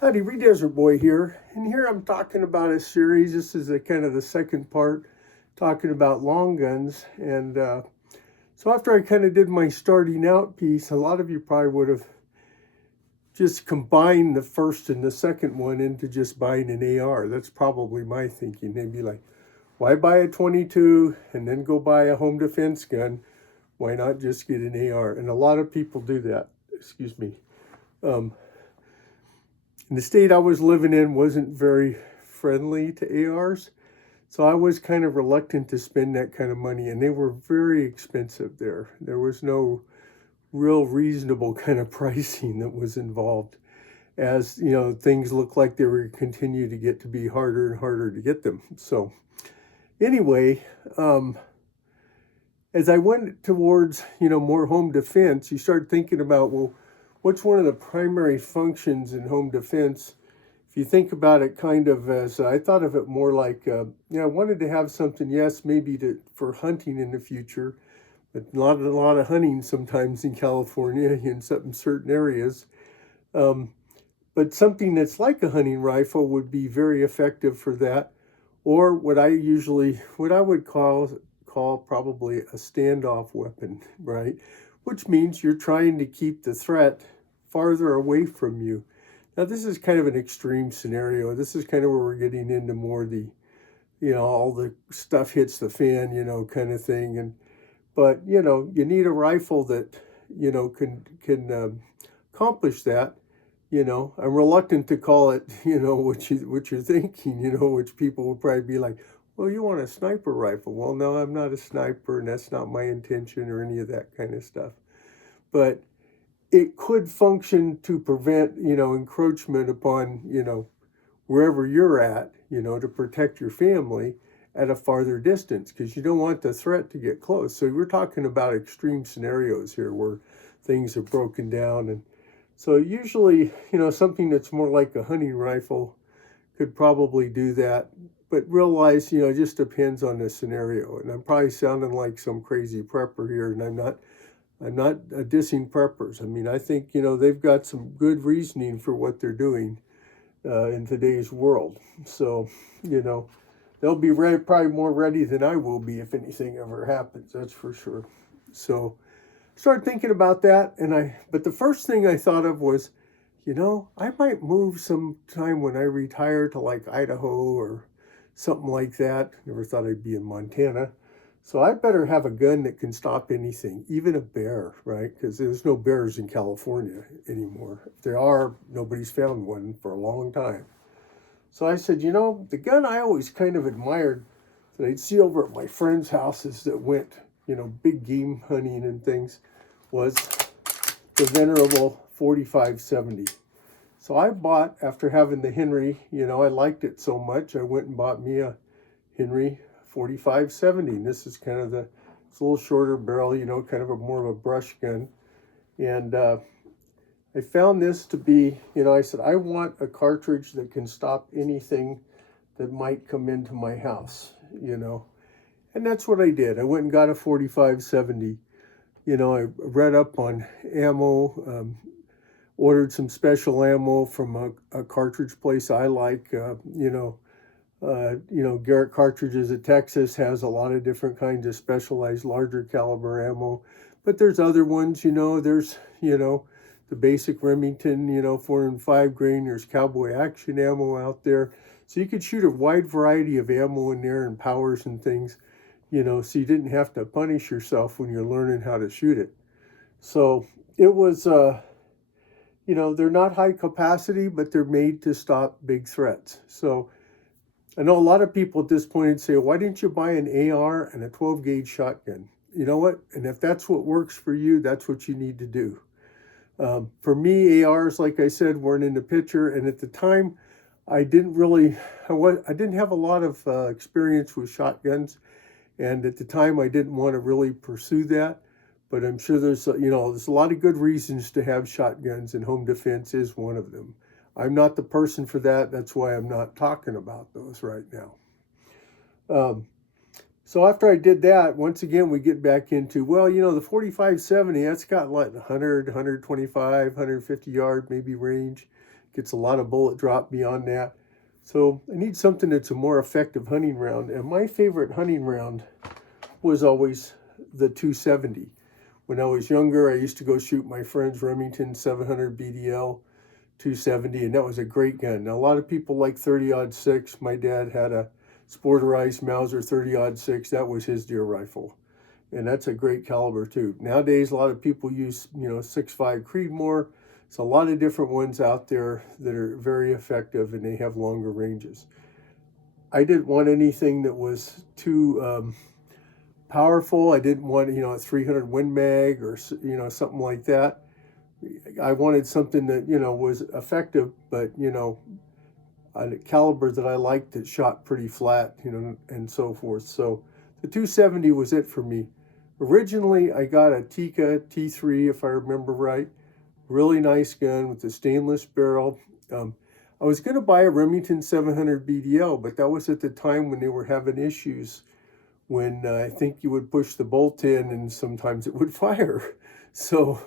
Howdy, Desert Boy here, and here I'm talking about a series. This is a kind of the second part, talking about long guns. And so after I kind of did my starting out piece, a lot of you probably would have just combined the first and the second one into just buying an AR. That's probably my thinking. They'd be like, why buy a 22 and then go buy a home defense gun? Why not just get an AR? And a lot of people do that. Excuse me. Um, And the state I was living in wasn't very friendly to ARs. So I was kind of reluctant to spend that kind of money, and they were very expensive there. There was no real reasonable kind of pricing that was involved. As you know, things looked like they were continue to get to be harder and harder to get them. So anyway, as I went towards more home defense, you start thinking about, well, what's one of the primary functions in home defense? If you think about it kind of as, I thought of it more like, I wanted to have something, yes, maybe for hunting in the future, but not a lot of hunting sometimes in California in certain areas. But something that's like a hunting rifle would be very effective for that. Or what I would call probably a standoff weapon, right? Which means you're trying to keep the threat farther away from you. Now, this is kind of an extreme scenario. This is kind of where we're getting into more the, all the stuff hits the fan, kind of thing. But you need a rifle that, can accomplish that. I'm reluctant to call it, what you're thinking, which people will probably be like, well, you want a sniper rifle. Well, no, I'm not a sniper, and that's not my intention or any of that kind of stuff. But it could function to prevent, encroachment upon, wherever you're at, to protect your family at a farther distance, because you don't want the threat to get close. So we're talking about extreme scenarios here where things are broken down. And so usually, something that's more like a hunting rifle could probably do that. But realize, it just depends on the scenario. And I'm probably sounding like some crazy prepper here, and I'm not dissing preppers. I mean, I think, they've got some good reasoning for what they're doing in today's world. So, they'll be probably more ready than I will be if anything ever happens. That's for sure. So, started thinking about that, but the first thing I thought of was, I might move sometime when I retire to like Idaho or something like that. Never thought I'd be in Montana. So I better have a gun that can stop anything, even a bear, right? Because there's no bears in California anymore. If there are, nobody's found one for a long time. So I said, the gun I always kind of admired that I'd see over at my friends' houses that went, big game hunting and things, was the venerable 4570. So I bought, after having the Henry, I liked it so much, I went and bought me a Henry 4570. And this is kind of it's a little shorter barrel, kind of more of a brush gun. And I found this to be, I said, I want a cartridge that can stop anything that might come into my house, And that's what I did. I went and got a 4570. I read up on ammo, ordered some special ammo from a cartridge place I like, Garrett Cartridges at Texas has a lot of different kinds of specialized larger caliber ammo, but there's other ones, there's, the basic Remington, 4 and 5 grain, there's cowboy action ammo out there. So you could shoot a wide variety of ammo in there and powers and things, so you didn't have to punish yourself when you're learning how to shoot it. So it was, they're not high capacity, but they're made to stop big threats. So I know a lot of people at this point would say, why didn't you buy an AR and a 12 gauge shotgun? You know what? And if that's what works for you, that's what you need to do. For me, ARs, like I said, weren't in the picture. And at the time, I didn't have a lot of experience with shotguns. And at the time, I didn't want to really pursue that. But I'm sure there's a lot of good reasons to have shotguns, and home defense is one of them. I'm not the person for that. That's why I'm not talking about those right now. So after I did that, once again, we get back into, the 4570, that's got like 100, 125, 150 yard maybe range. gets a lot of bullet drop beyond that. So I need something that's a more effective hunting round. And my favorite hunting round was always the 270. When I was younger, I used to go shoot my friend's Remington 700 BDL 270, and that was a great gun. Now, a lot of people like 30-06. My dad had a sporterized Mauser 30-06. That was his deer rifle, and that's a great caliber too. Nowadays, a lot of people use 6.5 Creedmoor. It's a lot of different ones out there that are very effective, and they have longer ranges. I didn't want anything that was too powerful. I didn't want a 300 Win Mag or something like that. I wanted something that was effective, but a caliber that I liked that shot pretty flat, and so forth. So the 270 was it for me. Originally, I got a Tikka T3, if I remember right. Really nice gun with the stainless barrel. I was going to buy a Remington 700 BDL, but that was at the time when they were having issues when I think you would push the bolt in and sometimes it would fire. So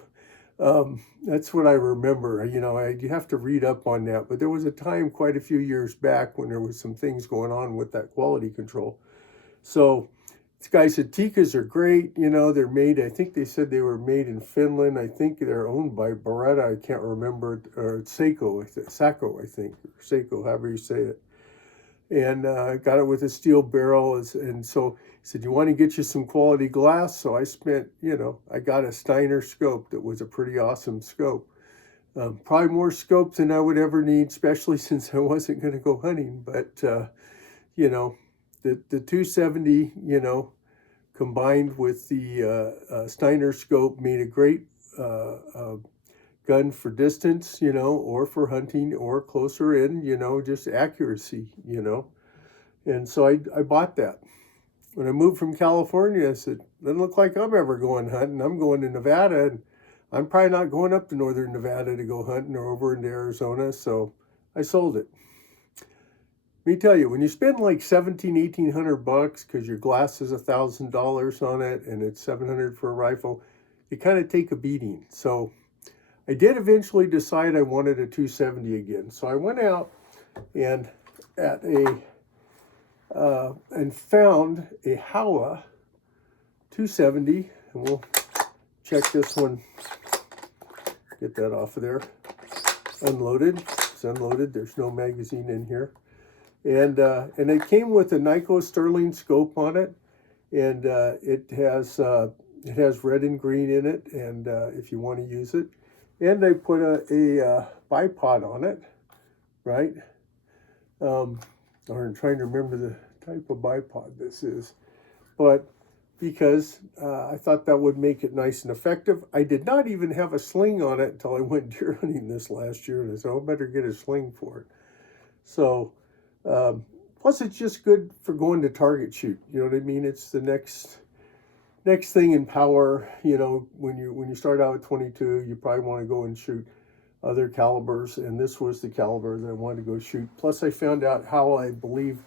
that's what I remember. You have to read up on that, but there was a time quite a few years back when there was some things going on with that quality control. So these guys said Tikkas are great. They're made, I think they said they were made in Finland. I think they're owned by Beretta. I can't remember, or Seiko, I think, or Seiko, however you say it. And got it with a steel barrel. And so he said, you want to get you some quality glass? So I spent, I got a Steiner scope that was a pretty awesome scope. Probably more scope than I would ever need, especially since I wasn't going to go hunting. But, the 270, combined with the Steiner scope made a great gun for distance, or for hunting or closer in, just accuracy, And so I bought that. When I moved from California, I said, doesn't look like I'm ever going hunting. I'm going to Nevada, and I'm probably not going up to northern Nevada to go hunting or over into Arizona, so I sold it. Let me tell you, when you spend like $1,700-1,800 because your glass is $1,000 on it and it's $700 for a rifle, you kind of take a beating. So I did eventually decide I wanted a 270 again. So I went out and and found a Howa 270, and we'll check this one. Get that off of there. Unloaded. It's unloaded. There's no magazine in here. And it came with a Nikon Sterling scope on it, and it has red and green in it, and if you want to use it. And I put a bipod on it, right? I'm trying to remember the type of bipod this is, but because I thought that would make it nice and effective. I did not even have a sling on it until I went deer hunting this last year, and I said, I better get a sling for it. So, plus it's just good for going to target shoot. You know what I mean? It's the next thing in power. When you start out at 22, you probably want to go and shoot other calibers, and this was the caliber that I wanted to go shoot. Plus I found out how, I believe,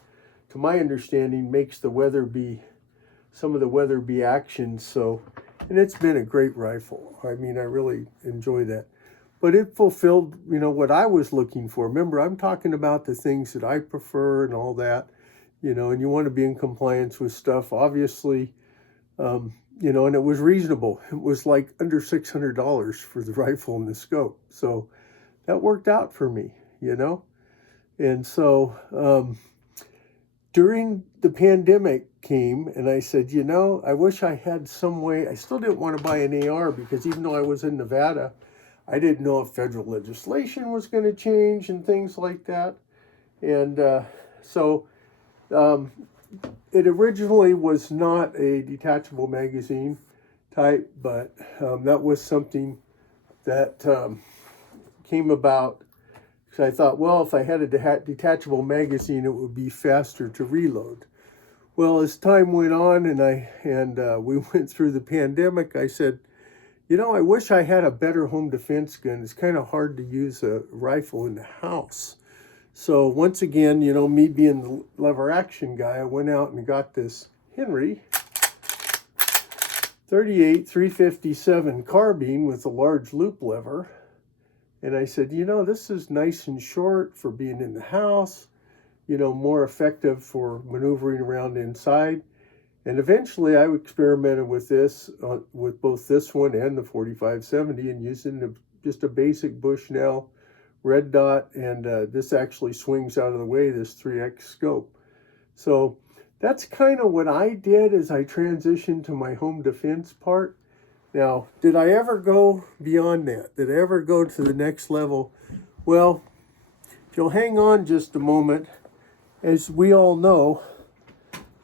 to my understanding, makes the Weatherby, some of the Weatherby actions. So, and it's been a great rifle. I mean, I really enjoy that. But it fulfilled, what I was looking for. Remember, I'm talking about the things that I prefer and all that, and you want to be in compliance with stuff, obviously, and it was reasonable. It was like under $600 for the rifle and the scope. So that worked out for me, And so during the pandemic came, and I said, I wish I had some way. I still didn't want to buy an AR because even though I was in Nevada, I didn't know if federal legislation was going to change and things like that. And so it originally was not a detachable magazine type, but that was something that came about because I thought, well, if I had a detachable magazine, it would be faster to reload. Well, as time went on and we went through the pandemic, I said, I wish I had a better home defense gun. It's kind of hard to use a rifle in the house. So once again, me being the lever action guy, I went out and got this Henry 38 357 carbine with a large loop lever. And I said, you know, this is nice and short for being in the house, you know, more effective for maneuvering around inside. And eventually I experimented with this, with both this one and the 4570, and using just a basic Bushnell red dot, and this actually swings out of the way, this 3X scope. So that's kind of what I did as I transitioned to my home defense part. Now, did I ever go beyond that? Did I ever go to the next level? Well, if you'll hang on just a moment, as we all know,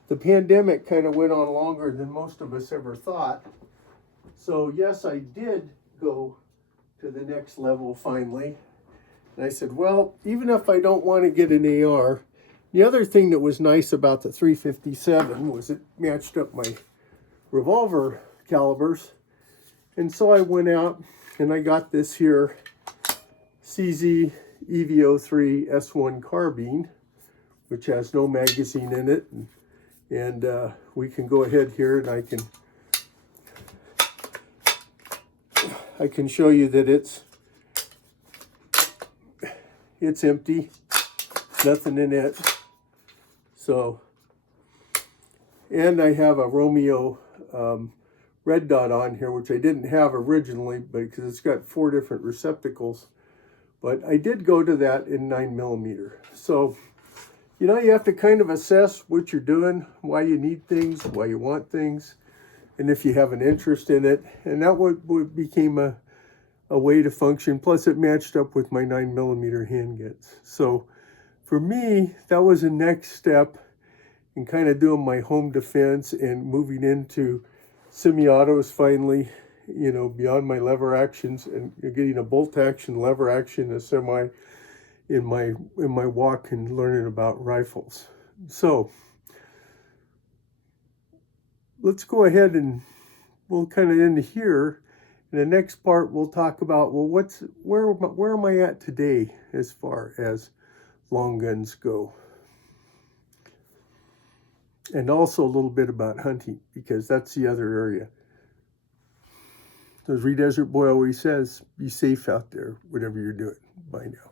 the pandemic kind of went on longer than most of us ever thought. So yes, I did go to the next level finally. And I said, well, even if I don't want to get an AR, the other thing that was nice about the 357 was it matched up my revolver calibers. And so I went out and I got this here CZ EV03 S1 carbine, which has no magazine in it. And we can go ahead here and I can show you that it's empty, nothing in it. So, and I have a Romeo red dot on here, which I didn't have originally, because it's got 4 different receptacles. But I did go to that in 9mm. So, you know, you have to kind of assess what you're doing, why you need things, why you want things, and if you have an interest in it. And that what became a way to function. Plus, it matched up with my 9mm handguns. So for me, that was the next step in kind of doing my home defense and moving into semi-autos finally, you know, beyond my lever actions, and getting a bolt action, lever action, a semi in my walk and learning about rifles. So let's go ahead and we'll kind of end here. In the next part, we'll talk about, well, where am I at today as far as long guns go? And also a little bit about hunting, because that's the other area. As Desert Boy always says, be safe out there, whatever you're doing. Bye now.